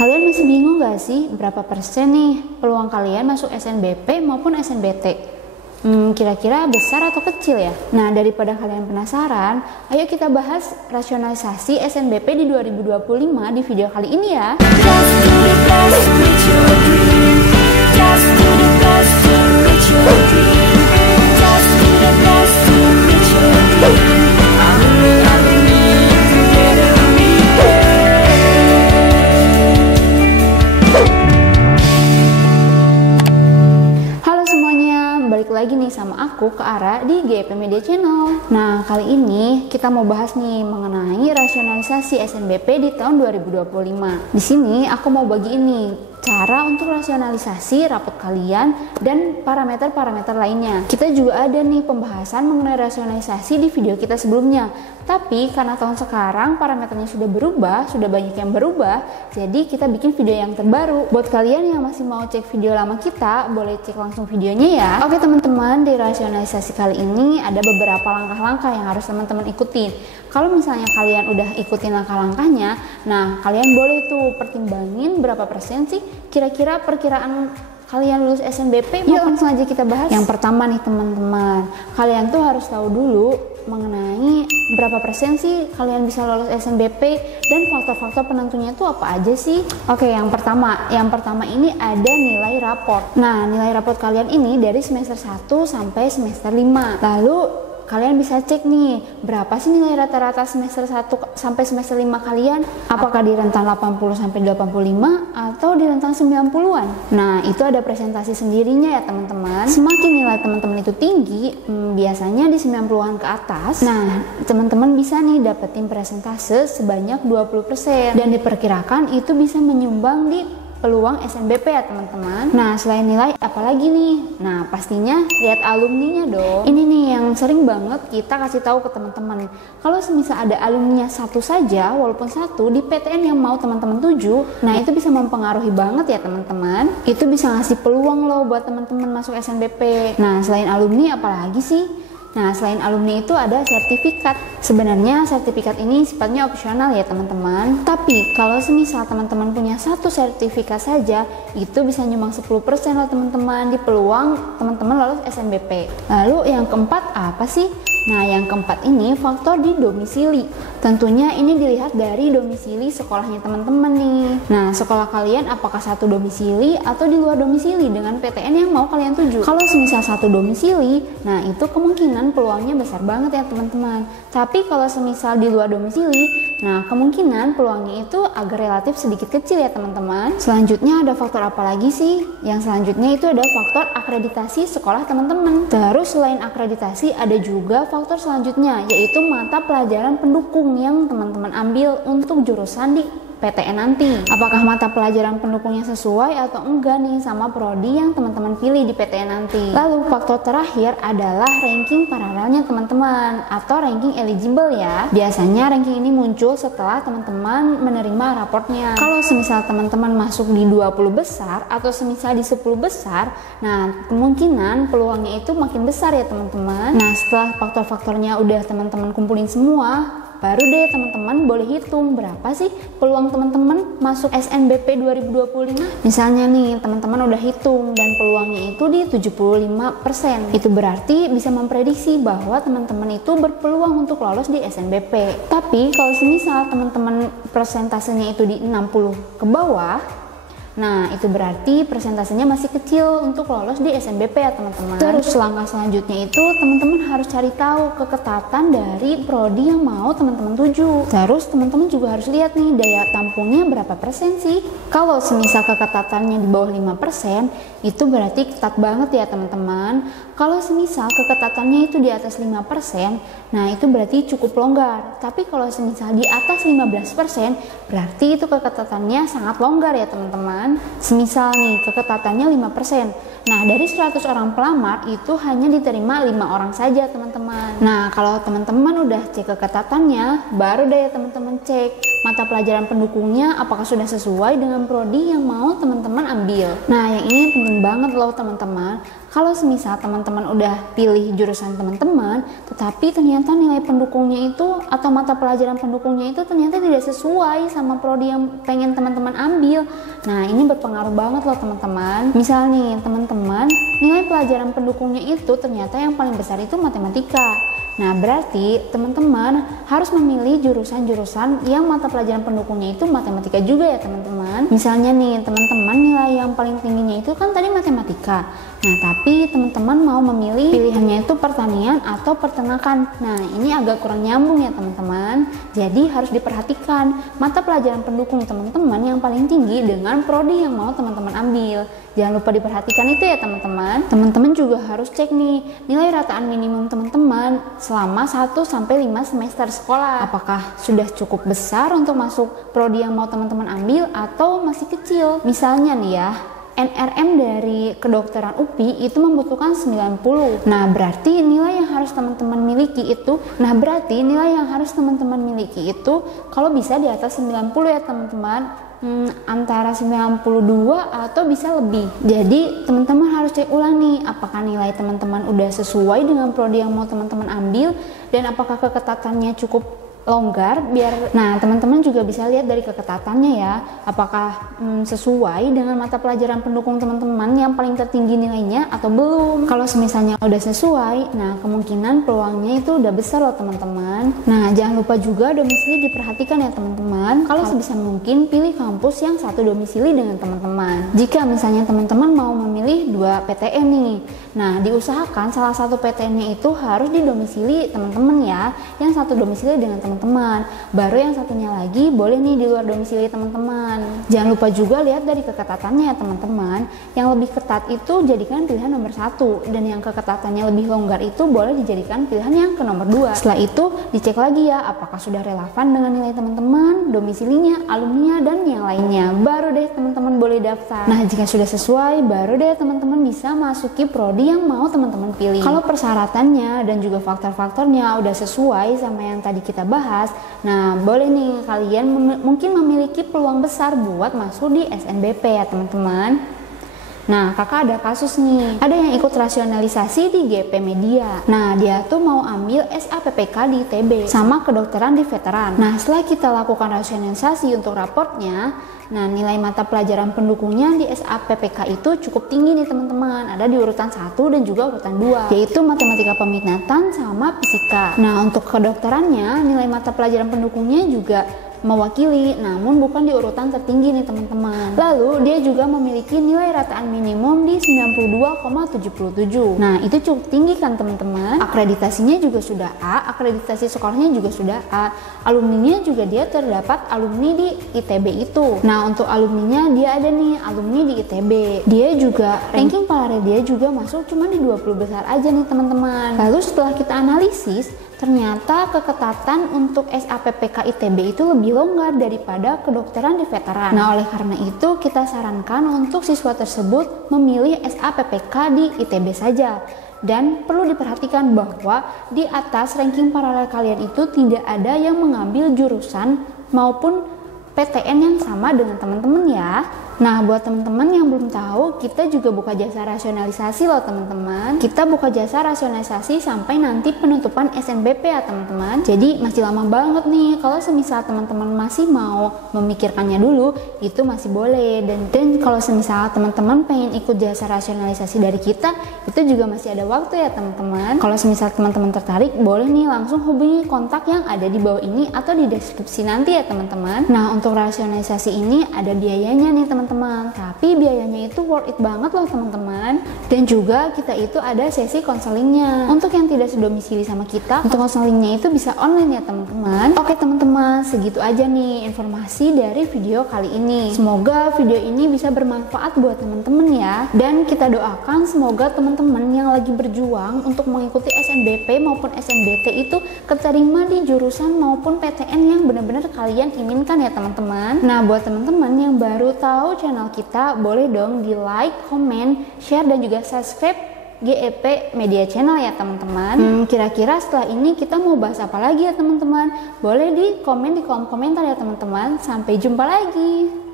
Kalian masih bingung gak sih berapa persen nih peluang kalian masuk SNBP maupun SNBT? Kira-kira besar atau kecil ya? Nah, daripada kalian penasaran, ayo kita bahas rasionalisasi SNBP di 2025 di video kali ini ya. Lagi nih sama aku ke Ara di GP Media Channel. Nah, kali ini kita mau bahas nih mengenai rasionalisasi SNBP di tahun 2025. Di sini aku mau bagi ini cara untuk rasionalisasi rapot kalian dan parameter-parameter lainnya. Kita juga ada nih pembahasan mengenai rasionalisasi di video kita sebelumnya. Tapi karena tahun sekarang parameternya sudah berubah, sudah banyak yang berubah, jadi kita bikin video yang terbaru. Buat kalian yang masih mau cek video lama kita, boleh cek langsung videonya ya. Oke teman-teman, di rasionalisasi kali ini ada beberapa langkah-langkah yang harus teman-teman ikutin. Kalau misalnya kalian udah ikutin langkah-langkahnya, nah kalian boleh tuh pertimbangin berapa persen sih kira-kira perkiraan kalian lulus SNBP. Yuk langsung aja kita bahas. Yang pertama nih teman-teman, kalian tuh harus tahu dulu mengenai berapa persen sih kalian bisa lolos SNBP dan faktor-faktor penentunya tuh apa aja sih. Oke, yang pertama ini ada nilai raport. Nah, nilai raport kalian ini dari semester 1 sampai semester 5. Lalu kalian bisa cek nih, berapa sih nilai rata-rata semester 1 sampai semester 5 kalian? Apakah di rentang 80 sampai 85 atau di rentang 90-an? Nah, itu ada presentasi sendirinya ya teman-teman. Semakin nilai teman-teman itu tinggi, biasanya di 90-an ke atas. Nah, teman-teman bisa nih dapetin presentase sebanyak 20% dan diperkirakan itu bisa menyumbang di peluang SNBP ya teman-teman. Nah, selain nilai apalagi nih? Nah, pastinya lihat alumninya dong. Ini nih yang sering banget kita kasih tahu ke teman-teman. Kalau semisal ada alumninya satu saja, walaupun satu di PTN yang mau teman-teman tuju, nah itu bisa mempengaruhi banget ya teman-teman. Itu bisa ngasih peluang loh buat teman-teman masuk SNBP. Nah, selain alumni apalagi sih? Nah, selain alumni itu ada sertifikat. Sebenarnya sertifikat ini sifatnya opsional ya teman-teman. Tapi kalau semisal teman-teman punya satu sertifikat saja, itu bisa nyumbang 10% loh teman-teman di peluang teman-teman lolos SNBP. Lalu yang keempat apa sih? Nah, yang keempat ini faktor di domisili. Tentunya ini dilihat dari domisili sekolahnya teman-teman nih. Nah, sekolah kalian apakah satu domisili atau di luar domisili dengan PTN yang mau kalian tuju? Kalau semisal satu domisili, nah itu kemungkinan peluangnya besar banget ya teman-teman. Tapi kalau semisal di luar domisili, nah kemungkinan peluangnya itu agak relatif sedikit kecil ya teman-teman. Selanjutnya ada faktor apa lagi sih? Yang selanjutnya itu ada faktor akreditasi sekolah teman-teman. Terus selain akreditasi ada juga faktor selanjutnya, yaitu mata pelajaran pendukung yang teman-teman ambil untuk jurusan di PTN nanti. Apakah mata pelajaran pendukungnya sesuai atau enggak nih sama prodi yang teman-teman pilih di PTN nanti. Lalu faktor terakhir adalah ranking paralelnya teman-teman atau ranking eligible ya. Biasanya ranking ini muncul setelah teman-teman menerima raportnya. Kalau semisal teman-teman masuk di 20 besar atau semisal di 10 besar, nah kemungkinan peluangnya itu makin besar ya teman-teman. Nah, setelah faktor-faktornya udah teman-teman kumpulin semua, baru deh teman-teman boleh hitung berapa sih peluang teman-teman masuk SNBP 2025. Misalnya nih teman-teman udah hitung dan peluangnya itu di 75%. Itu berarti bisa memprediksi bahwa teman-teman itu berpeluang untuk lolos di SNBP. Tapi kalau semisal teman-teman persentasenya itu di 60 ke bawah, nah itu berarti persentasenya masih kecil untuk lolos di SNBP ya teman-teman. Terus langkah selanjutnya itu teman-teman harus cari tahu keketatan dari prodi yang mau teman-teman tuju. Terus teman-teman juga harus lihat nih daya tampungnya berapa persen sih. Kalau semisal keketatannya di bawah 5%, itu berarti ketat banget ya teman-teman. Kalau semisal keketatannya itu di atas 5%, nah itu berarti cukup longgar. Tapi kalau semisal di atas 15%, berarti itu keketatannya sangat longgar ya teman-teman. teman-teman, semisal nih keketatannya 5%. Nah, dari 100 orang pelamar itu hanya diterima 5 orang saja teman-teman. Nah, kalau teman-teman udah cek keketatannya, baru deh teman-teman cek mata pelajaran pendukungnya apakah sudah sesuai dengan prodi yang mau teman-teman ambil. Nah, yang ini penting banget loh teman-teman. Kalau semisal teman-teman udah pilih jurusan teman-teman, tetapi ternyata nilai pendukungnya itu atau mata pelajaran pendukungnya itu ternyata tidak sesuai sama prodi yang pengen teman-teman ambil. Nah, ini berpengaruh banget loh teman-teman. Misal nih teman-teman, nilai pelajaran pendukungnya itu ternyata yang paling besar itu matematika. Nah, berarti teman-teman harus memilih jurusan-jurusan yang mata pelajaran pendukungnya itu matematika juga ya teman-teman. Misalnya nih, teman-teman nilai yang paling tingginya itu kan tadi matematika. Nah, tapi teman-teman mau memilih pilihannya itu pertanian atau peternakan. Nah, ini agak kurang nyambung ya teman-teman. Jadi harus diperhatikan mata pelajaran pendukung teman-teman yang paling tinggi dengan prodi yang mau teman-teman ambil. Jangan lupa diperhatikan itu ya teman-teman. Teman-teman juga harus cek nih nilai rataan minimum teman-teman selama 1-5 semester sekolah. Apakah sudah cukup besar untuk masuk prodi yang mau teman-teman ambil atau masih kecil? Misalnya nih ya, NRM dari kedokteran UPI itu membutuhkan 90. Nah, berarti nilai yang harus teman-teman miliki itu, kalau bisa di atas 90 ya teman-teman. Antara 92 atau bisa lebih. Jadi teman-teman harus cek ulang nih apakah nilai teman-teman udah sesuai dengan prodi yang mau teman-teman ambil dan apakah keketatannya cukup longgar biar teman-teman juga bisa lihat dari keketatannya ya apakah sesuai dengan mata pelajaran pendukung teman-teman yang paling tertinggi nilainya atau belum. Kalau semisalnya udah sesuai, nah kemungkinan peluangnya itu udah besar loh teman-teman. Nah, jangan lupa juga domisili diperhatikan ya teman-teman. Kalau sebisa mungkin pilih kampus yang satu domisili dengan teman-teman. Jika misalnya teman-teman mau memilih 2 PTN nih, nah diusahakan salah satu PTN-nya itu harus didomisili teman-teman ya, yang satu domisili dengan teman-teman, baru yang satunya lagi boleh nih di luar domisili teman-teman. Jangan lupa juga lihat dari keketatannya ya teman-teman. Yang lebih ketat itu jadikan pilihan nomor 1 dan yang keketatannya lebih longgar itu boleh dijadikan pilihan yang ke nomor 2. Setelah itu dicek lagi ya apakah sudah relevan dengan nilai teman-teman, domisilinya, alumninya, dan yang lainnya. Baru deh teman-teman boleh daftar. Nah, jika sudah sesuai, baru deh teman-teman bisa masuki prodi yang mau teman-teman pilih. Kalau persyaratannya dan juga faktor-faktornya udah sesuai sama yang tadi kita bahas, nah boleh nih kalian mungkin memiliki peluang besar buat masuk di SNBP ya teman-teman. Nah, kakak ada kasus nih, ada yang ikut rasionalisasi di GP Media. Nah, dia tuh mau ambil SAPPK di ITB sama kedokteran di veteran. Nah, setelah kita lakukan rasionalisasi untuk raportnya, nah nilai mata pelajaran pendukungnya di SAPPK itu cukup tinggi nih teman-teman. Ada di urutan 1 dan juga urutan 2, yaitu matematika peminatan sama fisika. Nah, untuk kedokterannya nilai mata pelajaran pendukungnya juga mewakili, namun bukan di urutan tertinggi nih teman-teman. Lalu dia juga memiliki nilai rataan minimum di 92,77. Nah, itu cukup tinggi kan teman-teman. Akreditasinya juga sudah A, akreditasi sekolahnya juga sudah A. Alumninya juga dia terdapat alumni di ITB itu. Nah, untuk alumninya dia ada nih alumni di ITB. Dia juga ranking paralel dia juga masuk cuma di 20 besar aja nih teman-teman. Lalu setelah kita analisis, ternyata keketatan untuk SAPPK ITB itu lebih longgar daripada kedokteran di veteran. Nah, oleh karena itu kita sarankan untuk siswa tersebut memilih SAPPK di ITB saja. Dan perlu diperhatikan bahwa di atas ranking paralel kalian itu tidak ada yang mengambil jurusan maupun PTN yang sama dengan teman-teman ya. Nah, buat teman-teman yang belum tahu, kita juga buka jasa rasionalisasi loh teman-teman. Kita buka jasa rasionalisasi sampai nanti penutupan SNBP ya teman-teman. Jadi masih lama banget nih. Kalau semisal teman-teman masih mau memikirkannya dulu, itu masih boleh. Dan kalau semisal teman-teman pengen ikut jasa rasionalisasi dari kita, itu juga masih ada waktu ya teman-teman. Kalau semisal teman-teman tertarik, boleh nih langsung hubungi kontak yang ada di bawah ini atau di deskripsi nanti ya teman-teman. Nah, untuk rasionalisasi ini ada biayanya nih teman-teman. Tapi biayanya itu worth it banget loh teman-teman. Dan juga kita itu ada sesi konselingnya. Untuk yang tidak sedomisili sama kita, untuk konselingnya itu bisa online ya teman-teman. Oke teman-teman, segitu aja nih informasi dari video kali ini. Semoga video ini bisa bermanfaat buat teman-teman ya. Dan kita doakan semoga teman-teman yang lagi berjuang untuk mengikuti SNBP maupun SNBT itu keterima di jurusan maupun PTN yang benar-benar kalian inginkan ya teman-teman. teman-teman. Nah, buat teman-teman yang baru tahu channel kita, boleh dong di like, comment, share, dan juga subscribe GEP Media Channel ya teman-teman. Kira-kira setelah ini kita mau bahas apa lagi ya teman-teman? Boleh di komen di kolom komentar ya teman-teman. Sampai jumpa lagi.